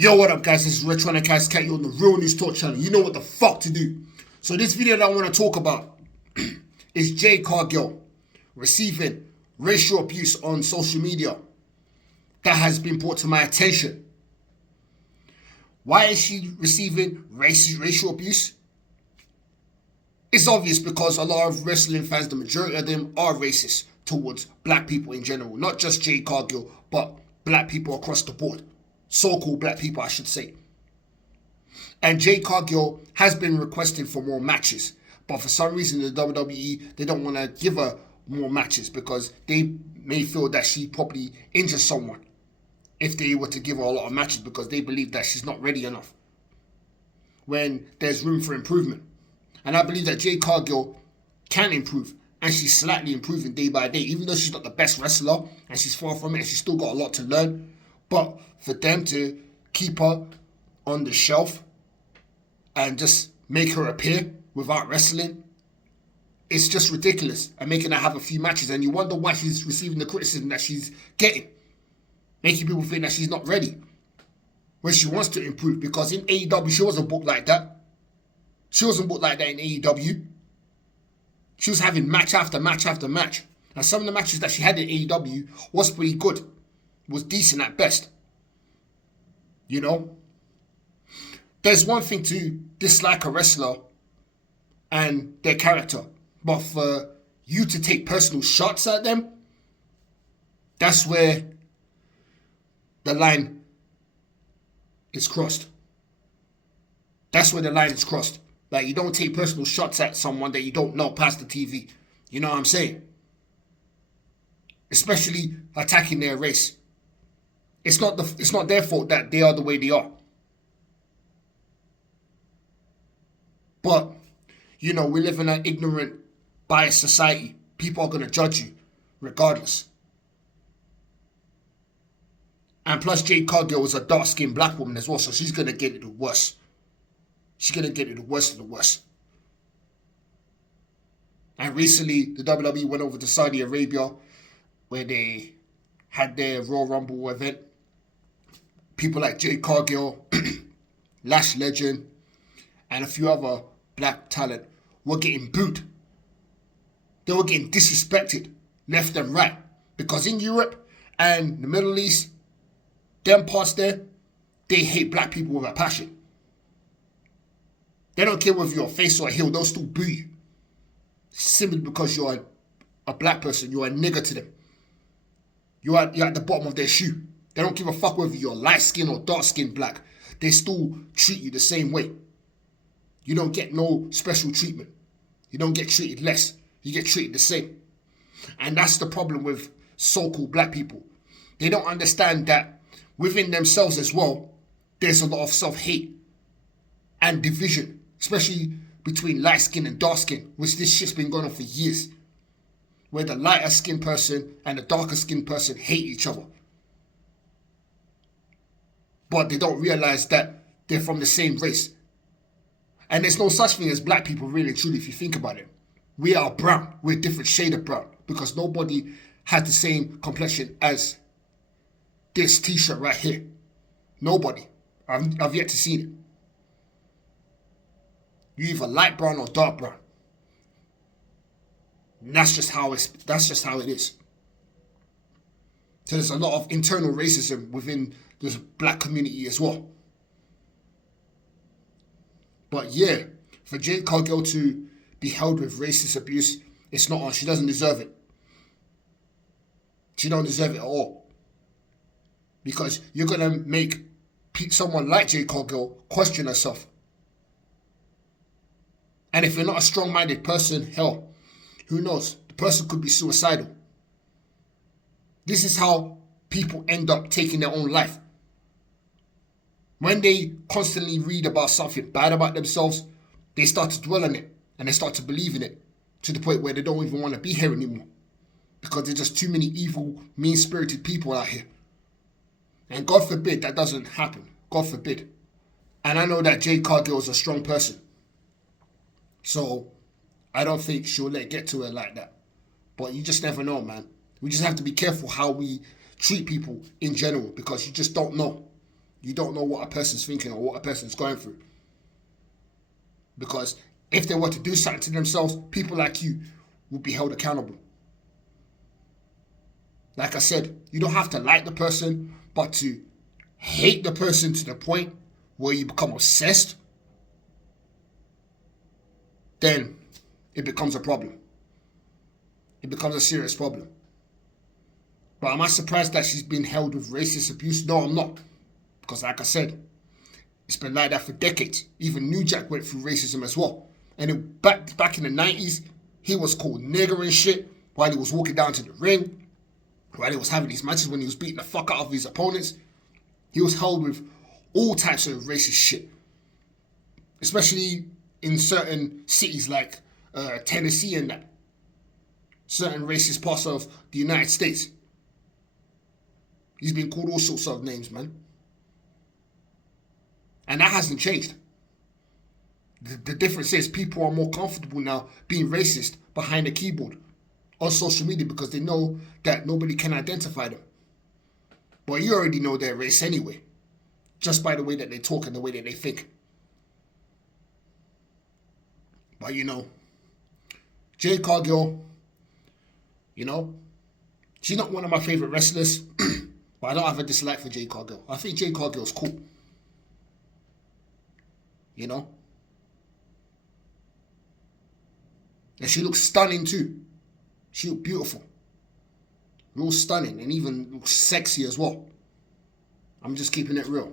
Yo, what up, guys? This is Retronic Cat you on the Real News Talk channel. You know what the fuck to do. So this video that I want to talk about is Jade Cargill receiving racial abuse on social media that has been brought to my attention. Why is she receiving racial abuse? It's obvious because a lot of wrestling fans, the majority of them, are racist towards black people in general. Not just Jade Cargill, but black people across the board. So-called black people, I should say. And Jade Cargill has been requesting for more matches. But for some reason, the WWE, they don't want to give her more matches because they may feel that she probably injured someone if they were to give her a lot of matches because they believe that she's not ready enough when there's room for improvement. And I believe that Jade Cargill can improve, and she's slightly improving day by day, even though she's not the best wrestler and she's far from it and she's still got a lot to learn. But for them to keep her on the shelf and just make her appear without wrestling, it's just ridiculous. And making her have a few matches, and you wonder why she's receiving the criticism that she's getting, making people think that she's not ready when she wants to improve. Because in AEW, she wasn't booked like that. She wasn't booked like that in AEW. She was having match after match after match. And some of the matches that she had in AEW was pretty good. Was decent at best. You know? There's one thing to dislike a wrestler and their character. But for you to take personal shots at them, that's where the line is crossed. That's where the line is crossed. Like, you don't take personal shots at someone that you don't know past the TV. You know what I'm saying? Especially attacking their race. It's not their fault that they are the way they are. But, you know, we live in an ignorant, biased society. People are going to judge you regardless. And plus, Jade Cargill is a dark-skinned black woman as well, so she's going to get it the worst. She's going to get it the worst of the worst. And recently, the WWE went over to Saudi Arabia where they had their Royal Rumble event. People like Jade Cargill, Lash Legend, and a few other black talent were getting booed. They were getting disrespected left and right. Because in Europe and the Middle East, them parts there, they hate black people with a passion. They don't care whether you're a face or a heel, they'll still boo you. Simply because you're a black person, you're a nigger to them. You're at the bottom of their shoe. They don't give a fuck whether you're light skin or dark skin black. They still treat you the same way. You don't get no special treatment. You don't get treated less. You get treated the same. And that's the problem with so-called black people. They don't understand that within themselves as well, there's a lot of self-hate and division, especially between light skin and dark skin, which this shit's been going on for years, where the lighter skinned person and the darker skinned person hate each other. But they don't realize that they're from the same race. And there's no such thing as black people, really and truly, if you think about it. We are brown. We're a different shade of brown because nobody has the same complexion as this t-shirt right here. Nobody. I've yet to see it. You're either light brown or dark brown. And that's just how it is. So there's a lot of internal racism within the black community as well. But yeah, for Jade Cargill to be held with racist abuse, it's not on. She doesn't deserve it. She don't deserve it at all. Because you're going to make someone like Jade Cargill question herself. And if you're not a strong-minded person, hell, who knows? The person could be suicidal. This is how people end up taking their own life. When they constantly read about something bad about themselves, they start to dwell on it and they start to believe in it to the point where they don't even want to be here anymore because there's just too many evil, mean-spirited people out here. And God forbid that doesn't happen. God forbid. And I know that Jade Cargill is a strong person. So I don't think she'll let it get to her like that. But you just never know, man. We just have to be careful how we treat people in general because you just don't know. You don't know what a person's thinking or what a person's going through. Because if they were to do something to themselves, people like you will be held accountable. Like I said, you don't have to like the person, but to hate the person to the point where you become obsessed, then it becomes a problem. It becomes a serious problem. But am I surprised that she's been held with racist abuse? No, I'm not. Because like I said, it's been like that for decades. Even New Jack went through racism as well. And back in the 90s, he was called nigger and shit while he was walking down to the ring, while he was having these matches, when he was beating the fuck out of his opponents. He was held with all types of racist shit. Especially in certain cities like Tennessee and that. Certain racist parts of the United States. He's been called all sorts of names, man. And that hasn't changed. The difference is people are more comfortable now being racist behind a keyboard on social media because they know that nobody can identify them. But you already know their race anyway, just by the way that they talk and the way that they think. But you know, Jade Cargill, you know, she's not one of my favorite wrestlers, but I don't have a dislike for Jade Cargill. I think Jade Cargill's cool. You know? And she looks stunning too. She looks beautiful. Real stunning, and even looks sexy as well. I'm just keeping it real.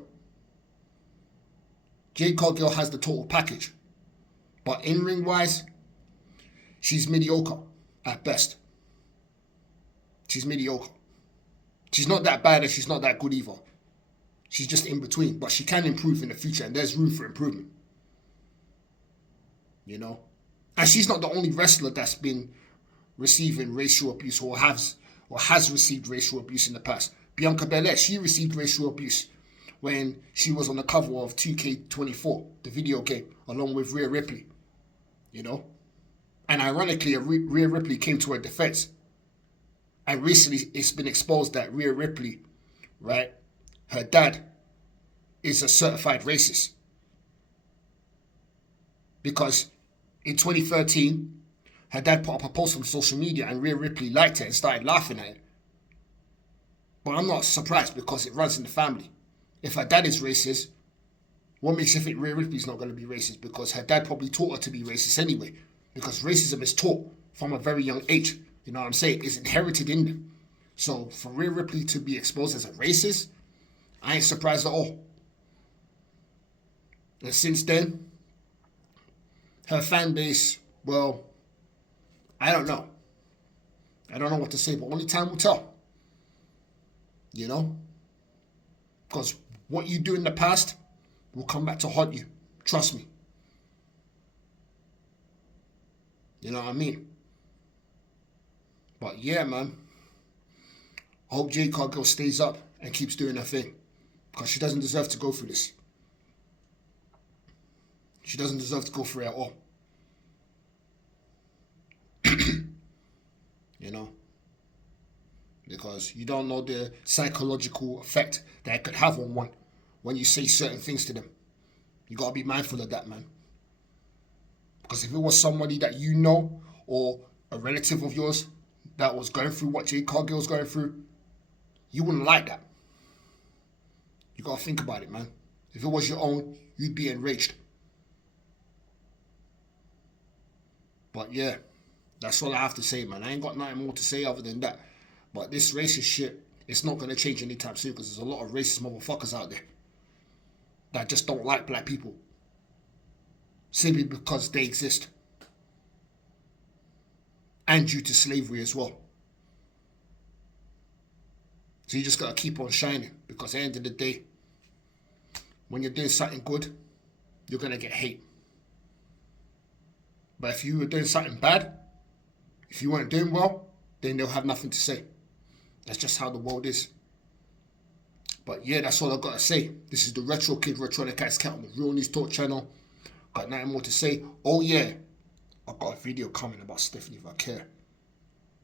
Jade Cargill has the total package. But in-ring wise, she's mediocre at best. She's mediocre. She's not that bad and she's not that good either. She's just in between. But she can improve in the future, and there's room for improvement. You know? And she's not the only wrestler that's been receiving racial abuse or has received racial abuse in the past. Bianca Belair, she received racial abuse when she was on the cover of 2K24, the video game, along with Rhea Ripley. You know? And ironically, Rhea Ripley came to her defense. And recently, it's been exposed that Rhea Ripley, right, her dad is a certified racist. Because in 2013, her dad put up a post on social media and Rhea Ripley liked it and started laughing at it. But I'm not surprised because it runs in the family. If her dad is racist, what makes you think Rhea Ripley's not going to be racist? Because her dad probably taught her to be racist anyway. Because racism is taught from a very young age. You know what I'm saying? It's inherited in them. So for Rhea Ripley to be exposed as a racist, I ain't surprised at all. And since then, her fan base, well, I don't know. I don't know what to say, but only time will tell. You know? Because what you do in the past will come back to haunt you. Trust me. You know what I mean? But yeah, man. I hope Jade Cargill stays up and keeps doing her thing. Because she doesn't deserve to go through this. She doesn't deserve to go through it at all. You know? Because you don't know the psychological effect that it could have on one when you say certain things to them. You gotta be mindful of that, man. Because if it was somebody that you know or a relative of yours that was going through what Jade Cargill was going through, you wouldn't like that. You gotta think about it, man. If it was your own, you'd be enraged. But yeah, that's all I have to say, man. I ain't got nothing more to say other than that. But this racist shit, it's not going to change anytime soon because there's a lot of racist motherfuckers out there that just don't like black people. Simply because they exist. And due to slavery as well. So you just got to keep on shining because at the end of the day, when you're doing something good, you're going to get hate. But if you were doing something bad, if you weren't doing well, then they'll have nothing to say. That's just how the world is. But yeah, that's all I've got to say. This is the Retro Kid, Retronic Cat on the Real News Talk channel. Got nothing more to say. Oh yeah, I've got a video coming about Stephanie Vaquer.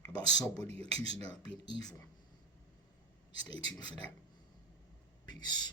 About somebody accusing her of being evil. Stay tuned for that. Peace.